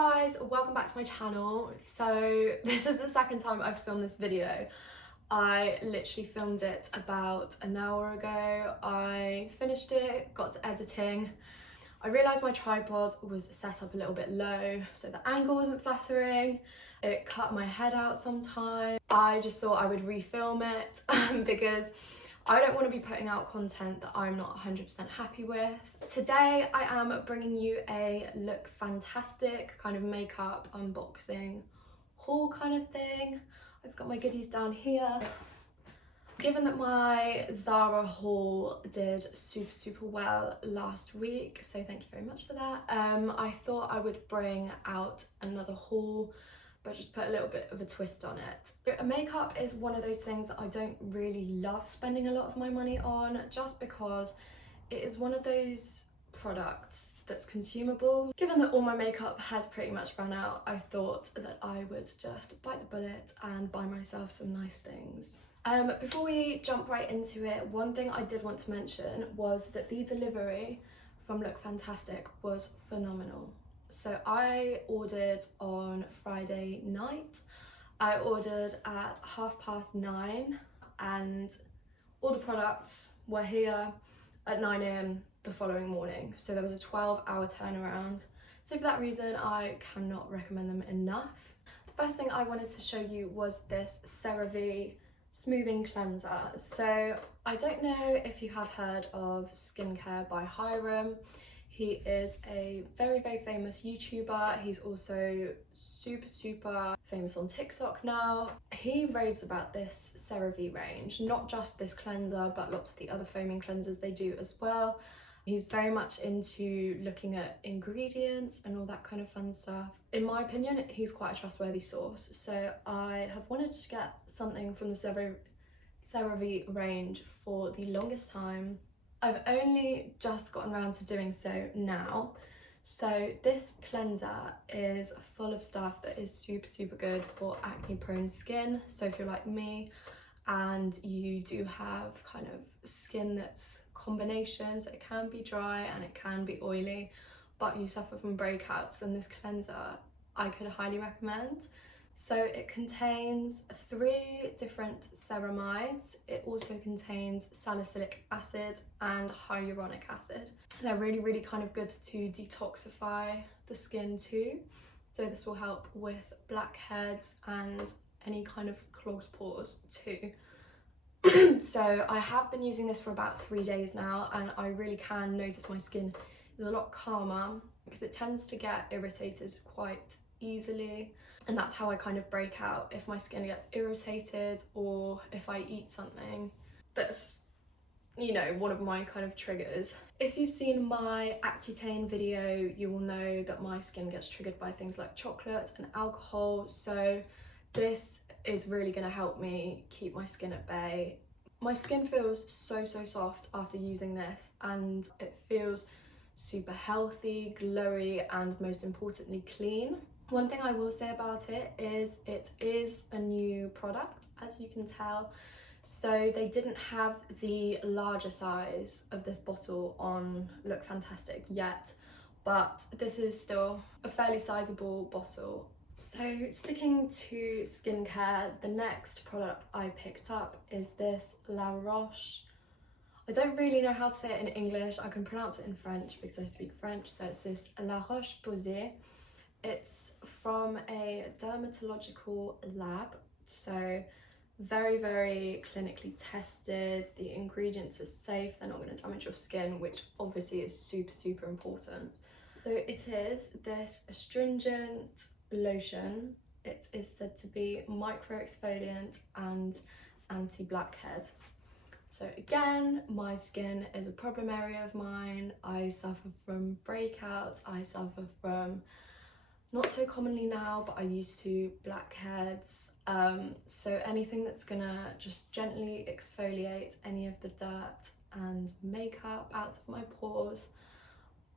guys, welcome back to my channel. So this is the second time I've filmed this video. I literally filmed it about an hour ago. I finished it, got to editing. I realised my tripod was set up a little bit low, so the angle wasn't flattering. It cut my head out sometimes. I just thought I would refilm it because I don't want to be putting out content that I'm not 100% happy with. Today I am bringing you a look fantastic kind of makeup unboxing haul kind of thing. I've got my goodies down here. Given that my Zara haul did super well last week, so thank you very much for that, I thought I would bring out another haul but just put a little bit of a twist on it. Makeup is one of those things that I don't really love spending a lot of my money on, just because it is one of those products that's consumable. Given that all my makeup has pretty much run out, I thought that I would just bite the bullet and buy myself some nice things. Before we jump right into it, one thing I did want to mention was that the delivery from Look Fantastic was phenomenal. So I ordered on Friday night. I ordered at 9:30 and all the products were here at 9 AM the following morning. So there was a 12-hour turnaround. So for that reason, I cannot recommend them enough. The first thing I wanted to show you was this CeraVe smoothing cleanser. So I don't know if you have heard of skincare by Hiram. He is a very famous YouTuber. He's also super famous on TikTok now. He raves about this CeraVe range, not just this cleanser, but lots of the other foaming cleansers they do as well. He's very much into looking at ingredients and all that kind of fun stuff. In my opinion, he's quite a trustworthy source. So I have wanted to get something from the CeraVe range for the longest time. I've only just gotten around to doing so now. So this cleanser is full of stuff that is super good for acne prone skin. So if you're like me and you do have kind of skin that's combination, so it can be dry and it can be oily, but you suffer from breakouts, then this cleanser I could highly recommend. So it contains 3 different ceramides. It also contains salicylic acid and hyaluronic acid. They're really kind of good to detoxify the skin too. So this will help with blackheads and any kind of clogged pores too. So I have been using this for about 3 days now, and I really can notice my skin is a lot calmer because it tends to get irritated quite easily. And that's how I kind of break out if my skin gets irritated or if I eat something that's, you know, one of my kind of triggers. If you've seen my Accutane video, you will know that my skin gets triggered by things like chocolate and alcohol. So this is really going to help me keep my skin at bay. My skin feels so soft after using this, and it feels super healthy, glowy, and most importantly clean. One thing I will say about it is a new product, as you can tell. So they didn't have the larger size of this bottle on Look Fantastic yet, but this is still a fairly sizable bottle. So sticking to skincare, the next product I picked up is this La Roche. I don't really know how to say it in English. I can pronounce it in French because I speak French. So it's this La Roche-Posay. It's from a dermatological lab, so very clinically tested. The ingredients are safe, they're not going to damage your skin, which obviously is super important. So it is this astringent lotion. It is said to be micro exfoliant and anti-blackhead. So again, my skin is a problem area of mine. I suffer from breakouts, I suffer from, not so commonly now, but I used to, blackheads. So anything that's gonna just gently exfoliate any of the dirt and makeup out of my pores,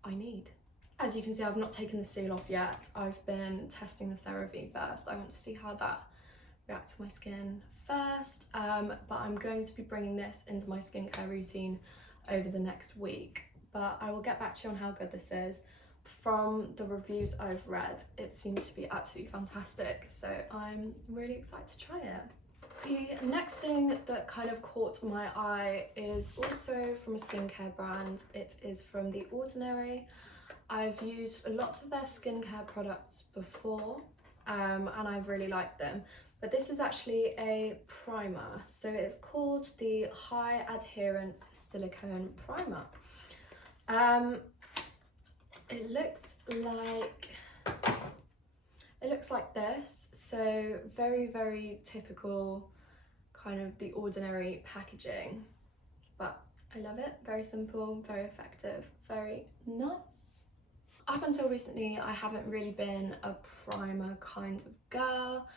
I need. As you can see, I've not taken the seal off yet. I've been testing the CeraVe first. I want to see how that reacts to my skin first, but I'm going to be bringing this into my skincare routine over the next week. But I will get back to you on how good this is from the reviews I've read, it seems to be absolutely fantastic, so I'm really excited to try it. The next thing that kind of caught my eye is also from a skincare brand. It is from The Ordinary. I've used lots of their skincare products before, and I've really liked them. But this is actually a primer. So it's called the High Adherence Silicone Primer. It looks like this. So very, very typical kind of The Ordinary packaging. But I love it. Very simple, very effective, very nice. Up until recently, I haven't really been a primer kind of girl.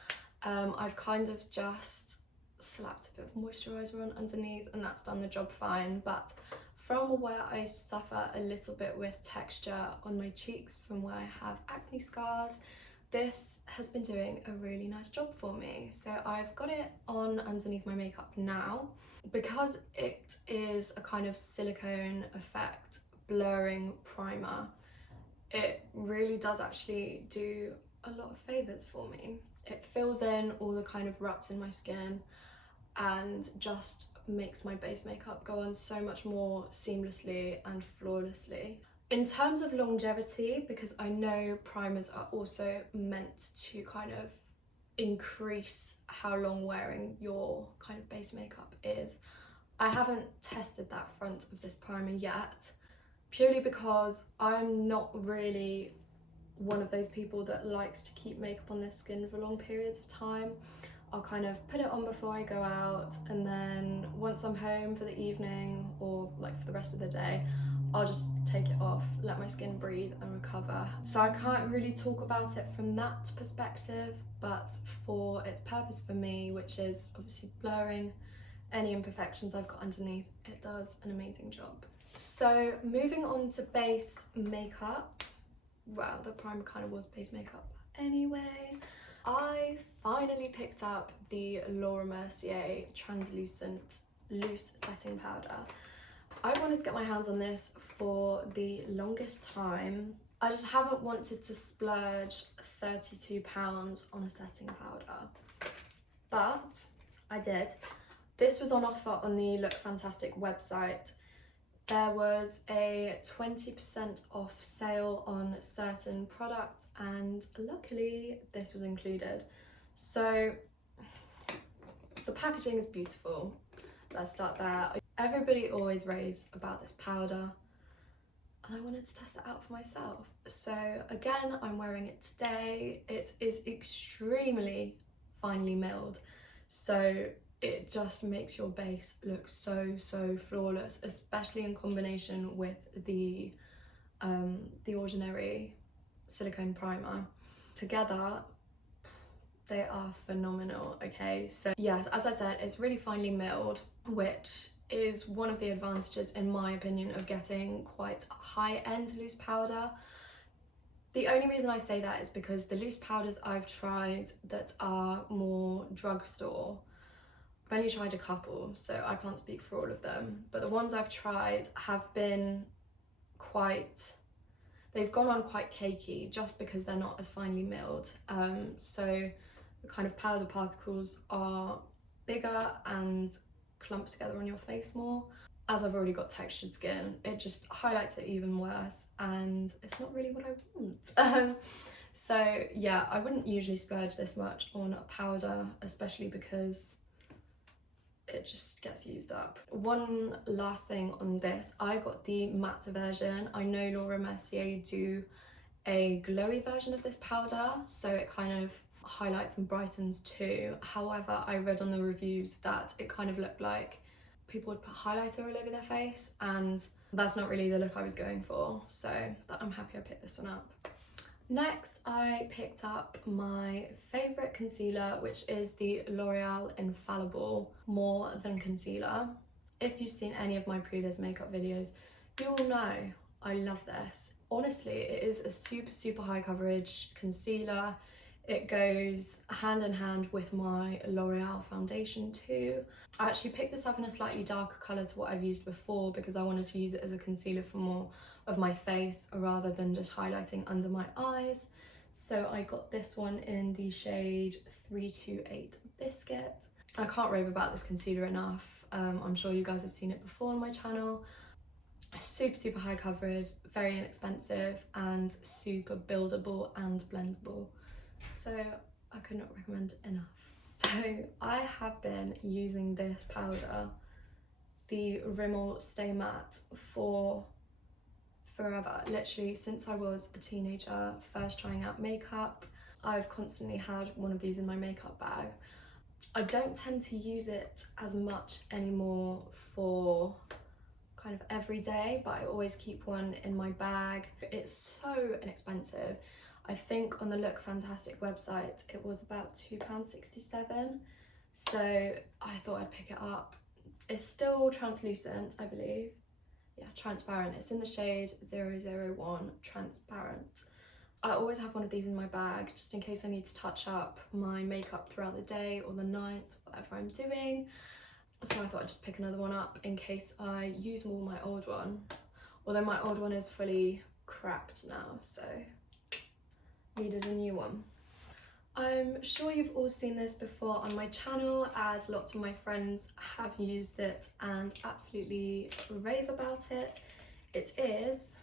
I've kind of just slapped a bit of moisturiser on underneath and that's done the job fine, but from where I suffer a little bit with texture on my cheeks from where I have acne scars, this has been doing a really nice job for me. So I've got it on underneath my makeup now. Because it is a kind of silicone effect blurring primer, it really does actually do a lot of favours for me. It fills in all the kind of ruts in my skin and just makes my base makeup go on so much more seamlessly and flawlessly. In terms of longevity, because I know primers are also meant to kind of increase how long wearing your kind of base makeup is, I haven't tested that front of this primer yet, purely because I'm not really one of those people that likes to keep makeup on their skin for long periods of time. I'll kind of put it on before I go out, and then once I'm home for the evening or like for the rest of the day, I'll just take it off, let my skin breathe and recover. So I can't really talk about it from that perspective, but for its purpose for me, which is obviously blurring any imperfections I've got underneath, it does an amazing job. So moving on to base makeup, well, the primer kind of was base makeup anyway. I finally picked up the Laura Mercier translucent loose setting powder. I wanted to get my hands on this for the longest time. I just haven't wanted to splurge £32 on a setting powder, but I did. This was on offer on the LOOKFANTASTIC website. There was a 20% off sale on certain products and luckily this was included. So the packaging is beautiful. Let's start there. Everybody always raves about this powder and I wanted to test it out for myself. So again, I'm wearing it today. It is extremely finely milled. So it just makes your base look so flawless, especially in combination with the Ordinary silicone primer. Together they are phenomenal. Okay, so yes, as I said, it's really finely milled, which is one of the advantages in my opinion of getting quite high-end loose powder. The only reason I say that is because the loose powders I've tried that are more drugstore, I've only tried a couple, so I can't speak for all of them, but the ones I've tried have been they've gone on quite cakey just because they're not as finely milled. So the kind of powder particles are bigger and clumped together on your face more. As I've already got textured skin, it just highlights it even worse and it's not really what I want. So yeah, I wouldn't usually splurge this much on a powder, especially because it just gets used up. One last thing on this, I got the matte version. I know Laura Mercier do a glowy version of this powder, so it kind of highlights and brightens too. However, I read on the reviews that it kind of looked like people would put highlighter all over their face, and that's not really the look I was going for, so I'm happy I picked this one up. Next, I picked up my favourite concealer, which is the L'Oreal Infallible More Than Concealer. If you've seen any of my previous makeup videos, you will know I love this. Honestly, it is a super high coverage concealer. It goes hand in hand with my L'Oreal foundation too. I actually picked this up in a slightly darker colour to what I've used before because I wanted to use it as a concealer for more of my face rather than just highlighting under my eyes. So I got this one in the shade 328 Biscuit. I can't rave about this concealer enough. I'm sure you guys have seen it before on my channel. Super high coverage, very inexpensive, and super buildable and blendable. So I could not recommend it enough. So I have been using this powder, the Rimmel Stay Matte, for forever, literally since I was a teenager, first trying out makeup. I've constantly had one of these in my makeup bag. I don't tend to use it as much anymore for kind of every day, but I always keep one in my bag. It's so inexpensive. I think on the LOOKFANTASTIC website it was about £2.67, so I thought I'd pick it up. It's still translucent, I believe. Yeah, transparent. It's in the shade 001 Transparent. I always have one of these in my bag just in case I need to touch up my makeup throughout the day or the night, whatever I'm doing. So I thought I'd just pick another one up in case I use more my old one. Although my old one is fully cracked now, so needed a new one. I'm sure you've all seen this before on my channel, as lots of my friends have used it and absolutely rave about it. It is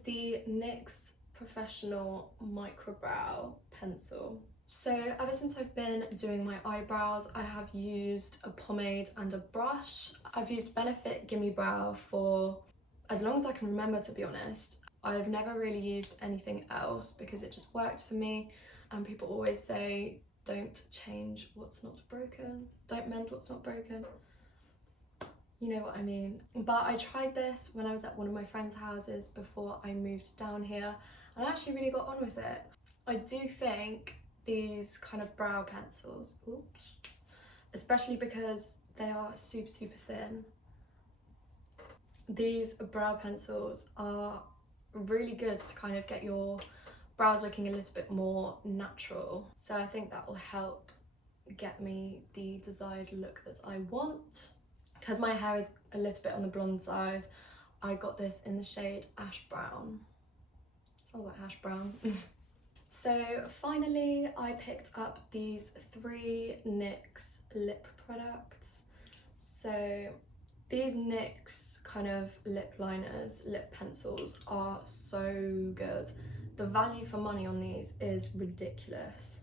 the NYX Professional Microbrow Pencil. So ever since I've been doing my eyebrows, I have used a pomade and a brush. I've used Benefit Gimme Brow for as long as I can remember, to be honest. I've never really used anything else because it just worked for me, and people always say don't change what's not broken, don't mend what's not broken. You know what I mean. But I tried this when I was at one of my friends' houses before I moved down here, and I actually really got on with it. I do think these kind of brow pencils, especially because they are super thin, these brow pencils are really good to kind of get your brows looking a little bit more natural. So I think that will help get me the desired look that I want. Because my hair is a little bit on the blonde side, I got this in the shade Ash Brown. Sounds like hash brown. So finally I picked up these 3 NYX lip products. So these NYX kind of lip liners, lip pencils are so good. The value for money on these is ridiculous.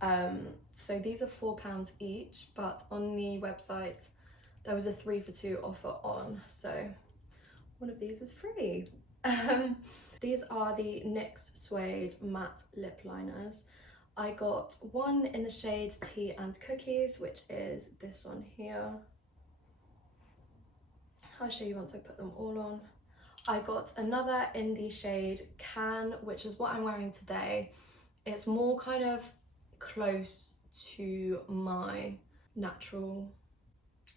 So these are £4 each, but on the website there was a 3 for 2 offer on, so one of these was free. These are the NYX Suede Matte Lip Liners. I got one in the shade Tea and Cookies, which is this one here. I'll show you once I put them all on. I got another in the shade Can, which is what I'm wearing today. It's more kind of close to my natural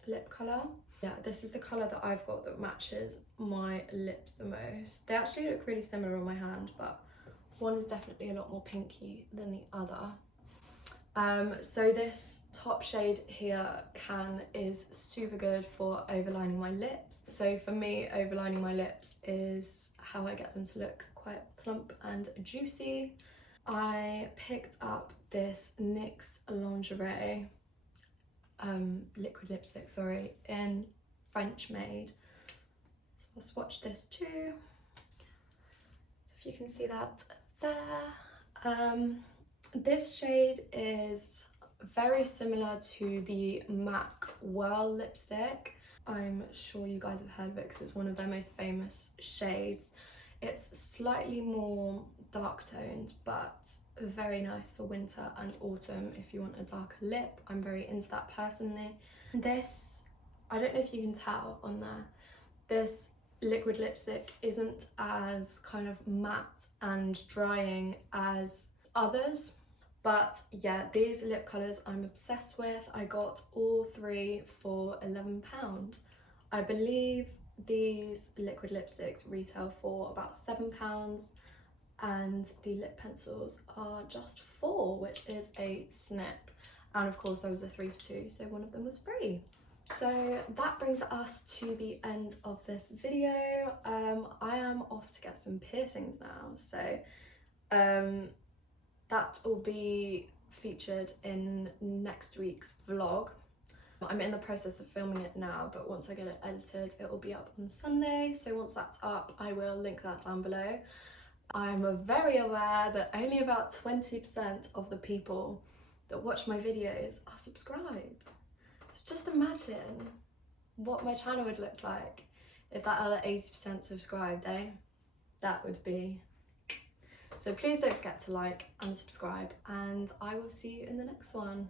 lip colour. Yeah, this is the colour that I've got that matches my lips the most. They actually look really similar on my hand, but one is definitely a lot more pinky than the other. So this top shade here, Can, is super good for overlining my lips. So for me, overlining my lips is how I get them to look quite plump and juicy. I picked up this NYX Lingerie liquid lipstick, sorry, in French Made. So I'll swatch this too. If you can see that there. This shade is very similar to the MAC Whirl lipstick. I'm sure you guys have heard of it because it's one of their most famous shades. It's slightly more dark toned, but very nice for winter and autumn if you want a darker lip. I'm very into that personally. This, I don't know if you can tell on there, this liquid lipstick isn't as kind of matte and drying as others, but yeah, these lip colours I'm obsessed with. I got all 3 for £11. I believe these liquid lipsticks retail for about £7. and the lip pencils are just £4, which is a snip. And of course there was a 3 for 2, so one of them was free. So that brings us to the end of this video. I am off to get some piercings now, so that will be featured in next week's vlog. I'm in the process of filming it now, but once I get it edited, it will be up on Sunday. So once that's up, I will link that down below. I'm very aware that only about 20% of the people that watch my videos are subscribed. Just imagine what my channel would look like if that other 80% subscribed, eh? That would be. So please don't forget to like and subscribe, and I will see you in the next one.